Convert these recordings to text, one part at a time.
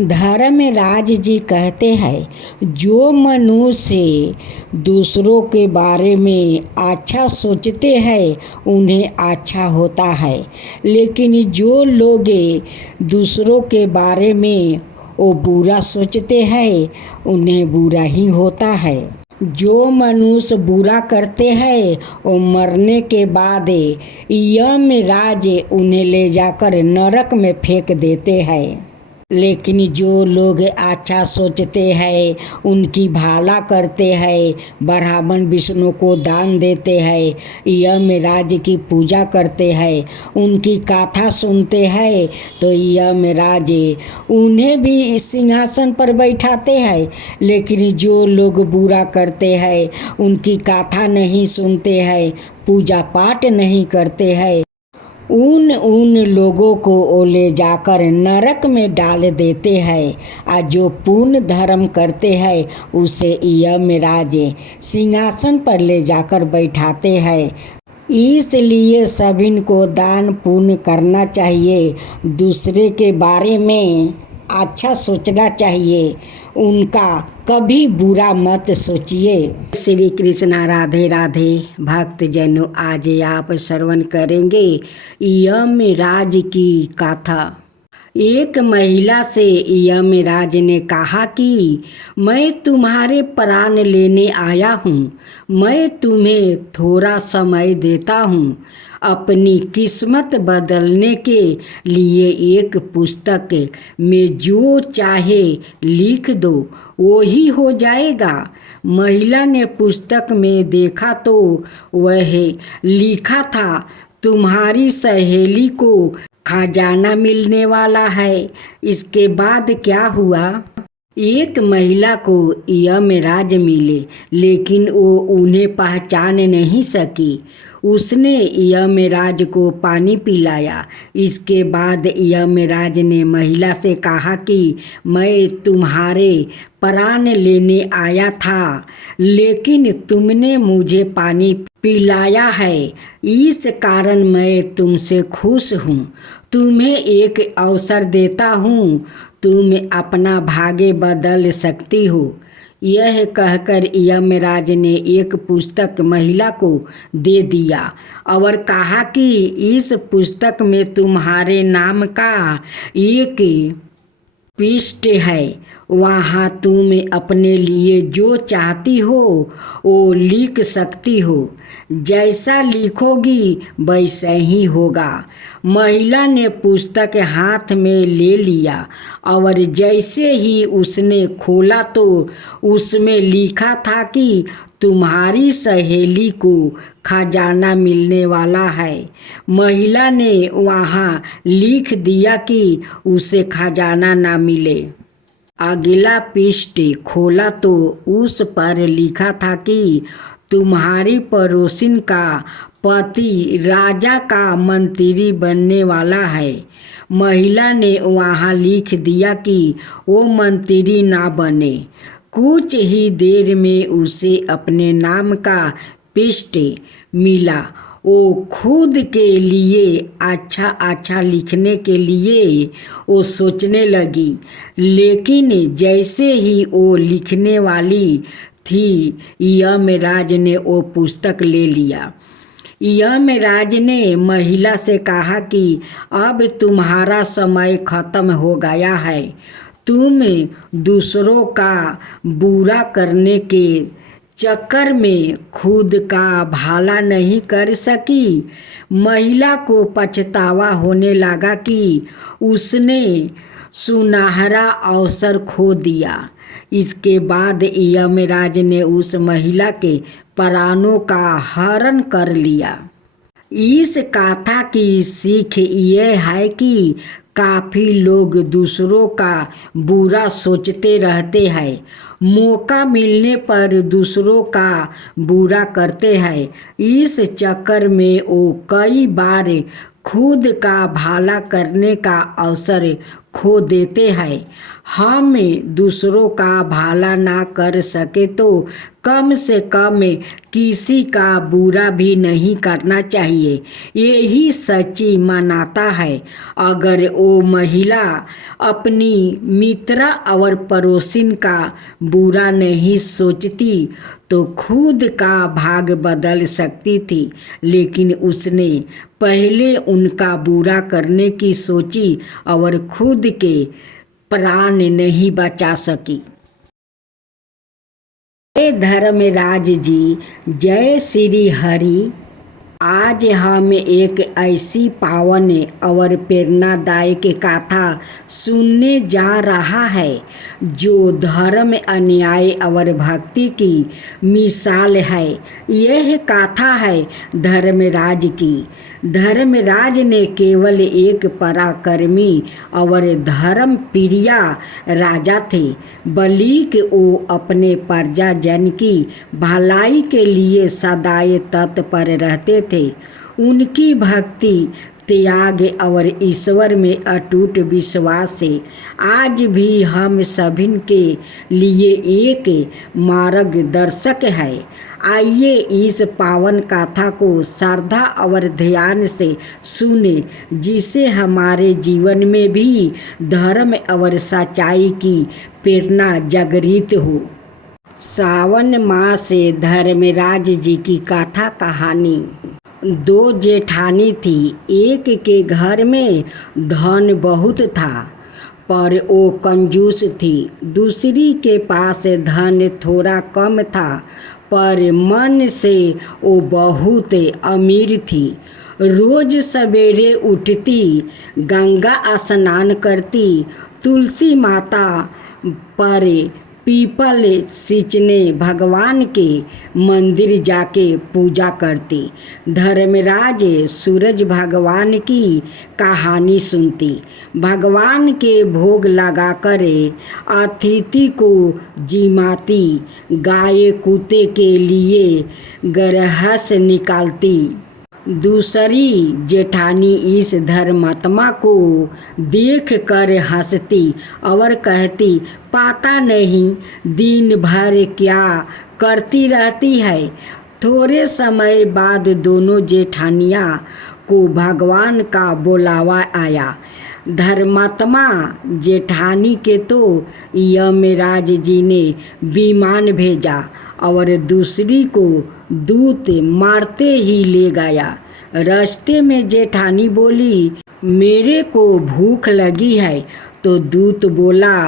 धर्मराज जी कहते हैं, जो मनुष्य दूसरों के बारे में अच्छा सोचते हैं उन्हें अच्छा होता है, लेकिन जो लोग दूसरों के बारे में वो बुरा सोचते हैं उन्हें बुरा ही होता है। जो मनुष्य बुरा करते हैं वो मरने के बाद यमराज उन्हें ले जाकर नरक में फेंक देते हैं, लेकिन जो लोग अच्छा सोचते हैं, उनकी भला करते हैं, ब्राह्मण विष्णु को दान देते हैं, यमराज की पूजा करते हैं, उनकी कथा सुनते हैं, तो यमराज उन्हें भी इस सिंहासन पर बैठाते हैं। लेकिन जो लोग बुरा करते हैं, उनकी कथा नहीं सुनते हैं, पूजा पाठ नहीं करते हैं, उन लोगों को वो ले जाकर नरक में डाल देते हैं। और जो पुण्य धर्म करते हैं उसे यमराज सिंहासन पर ले जाकर बैठाते हैं। इसलिए सभी को दान पुण्य करना चाहिए, दूसरे के बारे में अच्छा सोचना चाहिए, उनका कभी बुरा मत सोचिए। श्री कृष्णा राधे राधे। भक्त जनों, आज आप श्रवण करेंगे यमराज की कथा। एक महिला से यमराज ने कहा कि मैं तुम्हारे प्राण लेने आया हूँ, मैं तुम्हें थोड़ा समय देता हूँ, अपनी किस्मत बदलने के लिए एक पुस्तक में जो चाहे लिख दो वो ही हो जाएगा। महिला ने पुस्तक में देखा तो वह लिखा था, तुम्हारी सहेली को खजाना मिलने वाला है। इसके बाद क्या हुआ? एक महिला को यमराज मिले, लेकिन वो उन्हें पहचान नहीं सकी। उसने यमराज को पानी पिलाया। इसके बाद यमराज ने महिला से कहा कि मैं तुम्हारे प्राण लेने आया था, लेकिन तुमने मुझे पानी पिलाया है, इस कारण मैं तुमसे खुश हूँ। तुम्हें एक अवसर देता हूँ, तुम अपना भाग्य बदल सकती हो। यह कहकर यमराज ने एक पुस्तक महिला को दे दिया और कहा कि इस पुस्तक में तुम्हारे नाम का एक पृष्ठ है, वहाँ तुम अपने लिए जो चाहती हो वो लिख सकती हो, जैसा लिखोगी वैसा ही होगा। महिला ने पुस्तक हाथ में ले लिया और जैसे ही उसने खोला तो उसमें लिखा था कि तुम्हारी सहेली को खजाना मिलने वाला है। महिला ने वहाँ लिख दिया कि उसे खजाना ना मिले। अगला पृष्ठ खोला तो उस पर लिखा था कि तुम्हारी पड़ोसिन का पति राजा का मंत्री बनने वाला है। महिला ने वहाँ लिख दिया कि वो मंत्री ना बने। कुछ ही देर में उसे अपने नाम का पृष्ठ मिला। वो खुद के लिए अच्छा लिखने के लिए वो सोचने लगी, लेकिन जैसे ही वो लिखने वाली थी, यमराज ने वो पुस्तक ले लिया। यमराज ने महिला से कहा कि अब तुम्हारा समय खत्म हो गया है, तुम दूसरों का बुरा करने के चक्कर में खुद का भला नहीं कर सकी। महिला को पछतावा होने लगा कि उसने सुनहरा अवसर खो दिया। इसके बाद यमराज ने उस महिला के प्राणों का हरण कर लिया। इस कथा की सीख यह है कि काफ़ी लोग दूसरों का बुरा सोचते रहते हैं, मौका मिलने पर दूसरों का बुरा करते हैं। इस चक्कर में वो कई बार खुद का भला करने का अवसर खो देते हैं। हम दूसरों का भला ना कर सके तो कम से कम किसी का बुरा भी नहीं करना चाहिए। यही सच्ची मानवता है। अगर वो महिला अपनी मित्र और पड़ोसिन का बुरा नहीं सोचती तो खुद का भाग बदल सकती थी, लेकिन उसने पहले उनका बुरा करने की सोची और खुद के प्राण नहीं बचा सकी। जय धर्मराज जी, जय श्री हरि। आज हम एक ऐसी पावन और प्रेरणादायक कथा सुनने जा रहा है जो धर्म, अन्याय और भक्ति की मिसाल है। यह कथा है धर्मराज की। धर्मराज ने केवल एक पराक्रमी और धर्म प्रिय राजा थे, बल्कि वो अपने प्रजाजन की भलाई के लिए सदैव तत्पर रहते थे। उनकी भक्ति, त्याग और ईश्वर में अटूट विश्वास से आज भी हम सभी के लिए एक मार्गदर्शक है। आइए इस पावन कथा को श्रद्धा और ध्यान से सुने, जिससे हमारे जीवन में भी धर्म और सच्चाई की प्रेरणा जागृत हो। सावन माह से धर्मराज जी की कथा कहानी। दो जेठानी थी। एक के घर में धन बहुत था पर वो कंजूस थी। दूसरी के पास धन थोड़ा कम था पर मन से वो बहुत अमीर थी। रोज सवेरे उठती, गंगा स्नान करती, तुलसी माता पर पीपल सींचने, भगवान के मंदिर जाके पूजा करती। धर्मराज सूरज भगवान की कहानी सुनती, भगवान के भोग लगाकर अतिथि को जिमाती, गाय कुत्ते के लिए गरहस निकालती। दूसरी जेठानी इस धर्मात्मा को देख कर हंसती और कहती, पता नहीं दिन भर क्या करती रहती है। थोड़े समय बाद दोनों जेठानियाँ को भगवान का बुलावा आया। धर्मात्मा जेठानी के तो यमराज जी ने विमान भेजा और दूसरी को दूत मारते ही ले गया। रास्ते में जेठानी बोली, मेरे को भूख लगी है। तो दूत बोला,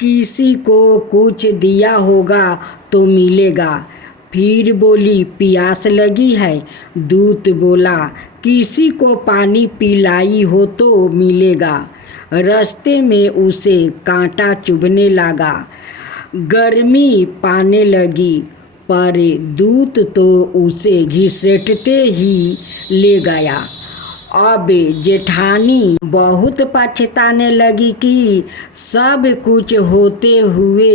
किसी को कुछ दिया होगा तो मिलेगा। फिर बोली, प्यास लगी है। दूत बोला, किसी को पानी पिलाई हो तो मिलेगा। रास्ते में उसे कांटा चुभने लगा, गर्मी पाने लगी, पर दूत तो उसे घसीटते ही ले गया। अब जेठानी बहुत पछताने लगी कि सब कुछ होते हुए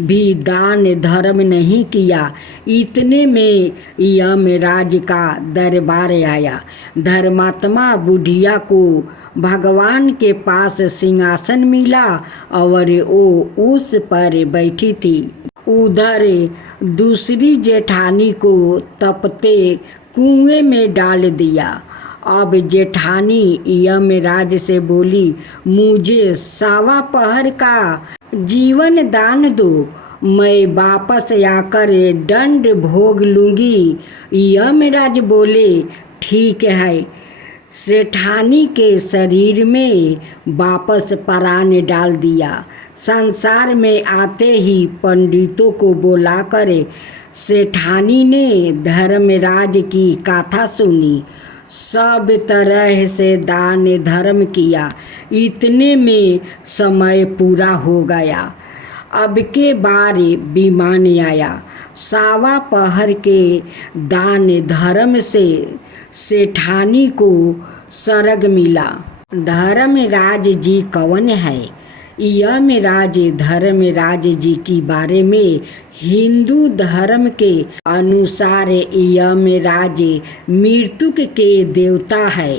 भी दान धर्म नहीं किया। इतने में यमराज का दरबार आया। धर्मात्मा बुढ़िया को भगवान के पास सिंहासन मिला और वो उस पर बैठी थी। उधर दूसरी जेठानी को तपते कुएं में डाल दिया। अब जेठानी यमराज से बोली, मुझे सवा पहर का जीवन दान दो, मैं वापस आकर दंड भोग लूँगी। यमराज बोले, ठीक है। सेठानी के शरीर में वापस प्राण डाल दिया। संसार में आते ही पंडितों को बुलाकर सेठानी ने धर्मराज की कथा सुनी, सब तरह से दान धर्म किया। इतने में समय पूरा हो गया। अब के बार विमान आया। सावा पहर के दान धर्म से सेठानी को स्वर्ग मिला। धर्मराज जी कौन है? यमराज धर्मराज जी के बारे में हिंदू धर्म के अनुसार यमराज मृत्यु के देवता है,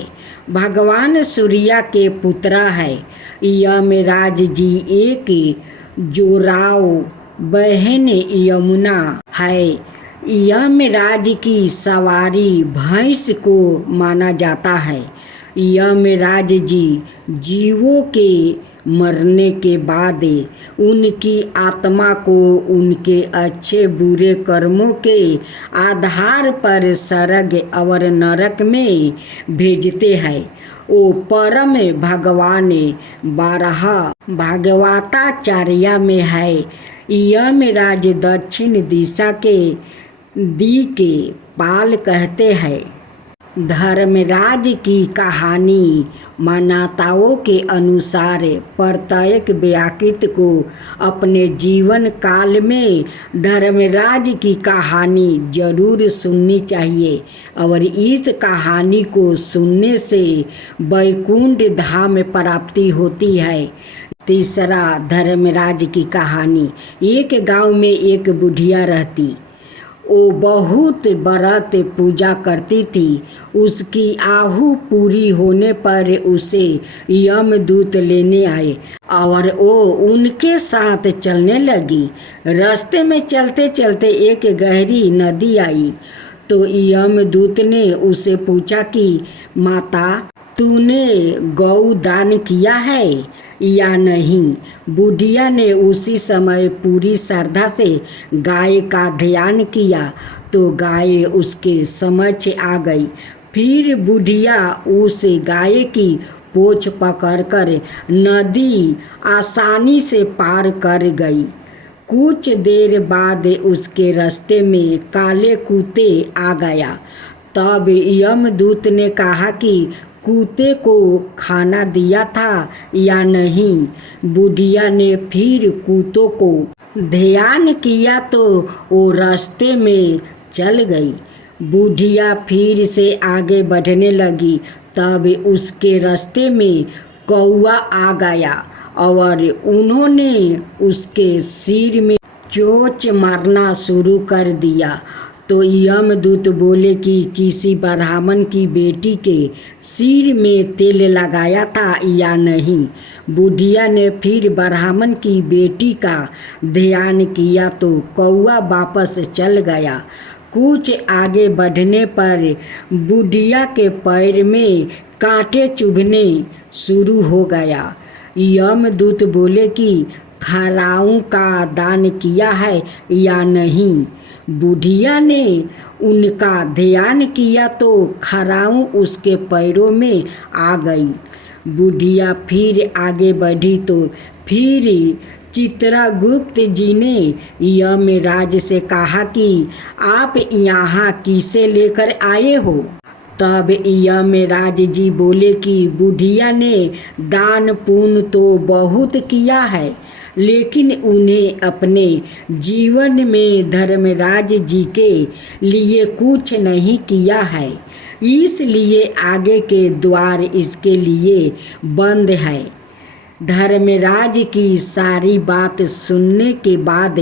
भगवान सूर्य के पुत्र है। यमराज जी एक जोराव बहन यमुना है। यमराज की सवारी भैंस को माना जाता है। यमराज जी जीवों के मरने के बाद उनकी आत्मा को उनके अच्छे बुरे कर्मों के आधार पर स्वर्ग और नरक में भेजते हैं। वो परम भगवान 12 भागवताचार्य में है। यमराज दक्षिण दिशा के पाल कहते हैं। धर्मराज की कहानी मान्यताओं के अनुसार प्रत्येक व्यक्ति को अपने जीवन काल में धर्मराज की कहानी जरूर सुननी चाहिए और इस कहानी को सुनने से वैकुंठ धाम प्राप्ति होती है। तीसरा, धर्मराज की कहानी। एक गांव में एक बुढ़िया रहती। वो बहुत व्रत पूजा करती थी। उसकी आहु पूरी होने पर उसे यमदूत लेने आए और वो उनके साथ चलने लगी। रास्ते में चलते चलते एक गहरी नदी आई तो यमदूत ने उसे पूछा कि माता, तूने गौ दान किया है या नहीं? बुढ़िया ने उसी समय पूरी श्रद्धा से गाय का ध्यान किया तो गाय उसके समक्ष आ गई। फिर बुढ़िया उस गाय की पूंछ पकड़कर नदी आसानी से पार कर गई। कुछ देर बाद उसके रास्ते में काले कुत्ते आ गया। तब यमदूत ने कहा कि कुत्ते को खाना दिया था या नहीं? बुढ़िया ने फिर कुत्तों को ध्यान किया तो वो रास्ते में चल गई। बुढ़िया फिर से आगे बढ़ने लगी। तब उसके रास्ते में कौवा आ गया और उन्होंने उसके सिर में चोंच मारना शुरू कर दिया। तो यमदूत बोले कि किसी ब्राह्मण की बेटी के सिर में तेल लगाया था या नहीं? बुढ़िया ने फिर ब्राह्मण की बेटी का ध्यान किया तो कौवा वापस चल गया। कुछ आगे बढ़ने पर बुढ़िया के पैर में कांटे चुभने शुरू हो गया। यमदूत बोले कि खराऊ का दान किया है या नहीं? बुढ़िया ने उनका ध्यान किया तो खराऊ उसके पैरों में आ गई। बुढ़िया फिर आगे बढ़ी तो फिर चित्रगुप्त जी ने यमराज से कहा कि आप यहाँ किसे लेकर आए हो? तब यमराज जी बोले कि बुढ़िया ने दान पुण्य तो बहुत किया है, लेकिन उन्हें अपने जीवन में धर्मराज जी के लिए कुछ नहीं किया है, इसलिए आगे के द्वार इसके लिए बंद है। धर्मराज की सारी बात सुनने के बाद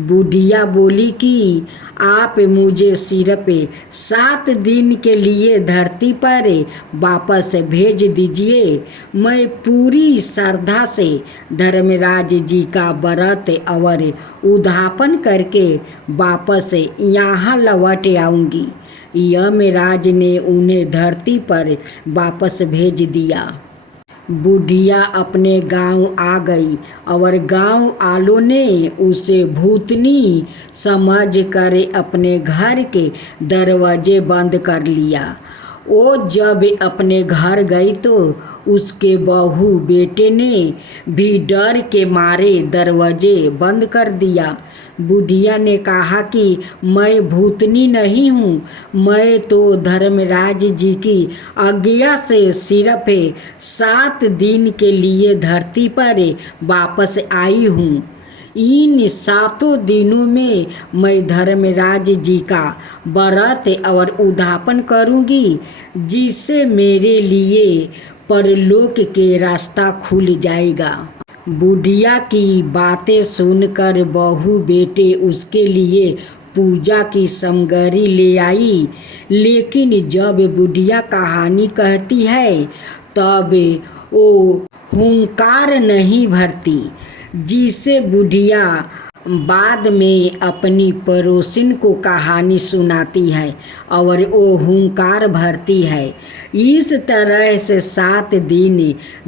बुढ़िया बोली कि आप मुझे सिर्फ 7 दिन के लिए धरती पर वापस भेज दीजिए। मैं पूरी श्रद्धा से धर्मराज जी का व्रत और उद्यापन करके वापस यहाँ लौट आऊँगी। यमराज ने उन्हें धरती पर वापस भेज दिया। बुढ़िया अपने गांव आ गई और गांव वालों ने उसे भूतनी समझकर अपने घर के दरवाजे बंद कर लिया। वो जब अपने घर गई तो उसके बहू बेटे ने भी डर के मारे दरवाजे बंद कर दिया। बुढ़िया ने कहा कि मैं भूतनी नहीं हूँ, मैं तो धर्मराज जी की आज्ञा से सिर्फ 7 दिन के लिए धरती पर वापस आई हूँ। इन 7 दिनों में मैं धर्मराज जी का व्रत और उद्यापन करूँगी, जिससे मेरे लिए परलोक के रास्ता खुल जाएगा। बुढ़िया की बातें सुनकर बहू बेटे उसके लिए पूजा की सामग्री ले आई। लेकिन जब बुढ़िया कहानी कहती है तब वो हुंकार नहीं भरती, जिसे बुढ़िया बाद में अपनी पड़ोसिन को कहानी सुनाती है और वो हुंकार भरती है। इस तरह से 7 दिन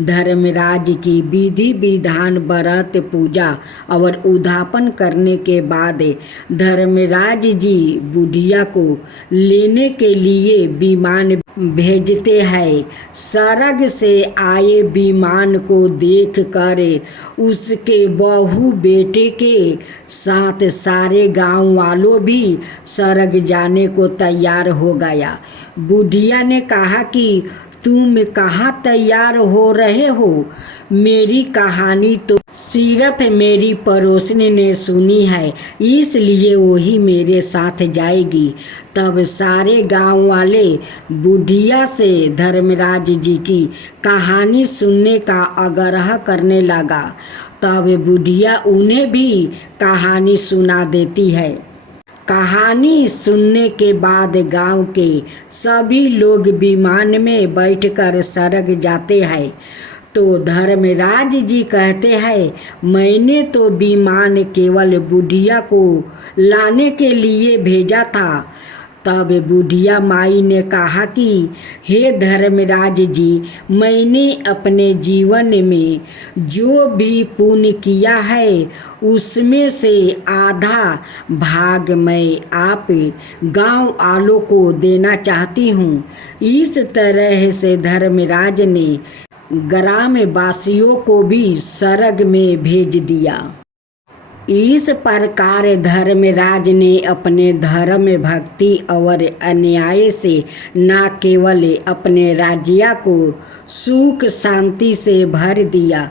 धर्मराज की विधि विधान व्रत पूजा और उद्यापन करने के बाद धर्मराज जी बुढ़िया को लेने के लिए विमान भेजते हैं। स्वर्ग से आए विमान को देखकर उसके बहू बेटे के साथ सारे गांव वालों भी स्वर्ग जाने को तैयार हो गया। बुढ़िया ने कहा कि तुम कहाँ तैयार हो रहे हो? मेरी कहानी तो सिर्फ मेरी पड़ोसिन ने सुनी है, इसलिए वही मेरे साथ जाएगी। तब सारे गांव वाले बुढ़िया से धर्मराज जी की कहानी सुनने का आग्रह करने लगा। तब बुढ़िया उन्हें भी कहानी सुना देती है। कहानी सुनने के बाद गांव के सभी लोग विमान में बैठकर स्वर्ग जाते हैं। तो धर्मराज जी कहते हैं, मैंने तो विमान केवल बुढ़िया को लाने के लिए भेजा था। तब बुढ़िया माई ने कहा कि हे धर्मराज जी, मैंने अपने जीवन में जो भी पुण्य किया है उसमें से आधा भाग मैं आप गांव वालों को देना चाहती हूँ। इस तरह से धर्मराज ने ग्राम वासियों को भी स्वर्ग में भेज दिया। इस प्रकार धर्मराज ने अपने धर्म भक्ति और अन्याय से न केवल अपने राज्य को सुख शांति से भर दिया,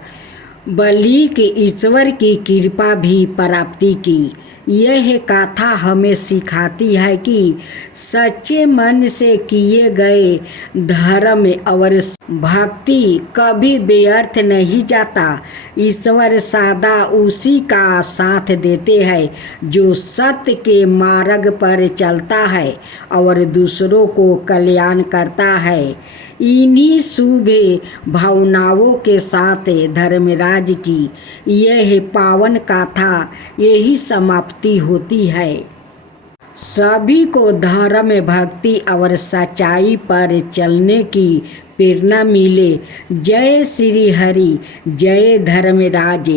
बल्कि ईश्वर की कृपा भी प्राप्ति की। यह कथा हमें सिखाती है कि सच्चे मन से किए गए धर्म और भक्ति कभी व्यर्थ नहीं जाता। ईश्वर सदा उसी का साथ देते हैं जो सत्य के मार्ग पर चलता है और दूसरों को कल्याण करता है। इन्हीं शुभ भावनाओं के साथ धर्मराज की यह पावन कथा यही समाप्ति होती है। सभी को धर्म भक्ति और सच्चाई पर चलने की प्रेरणा मिले। जय श्री हरि, जय धर्मराज।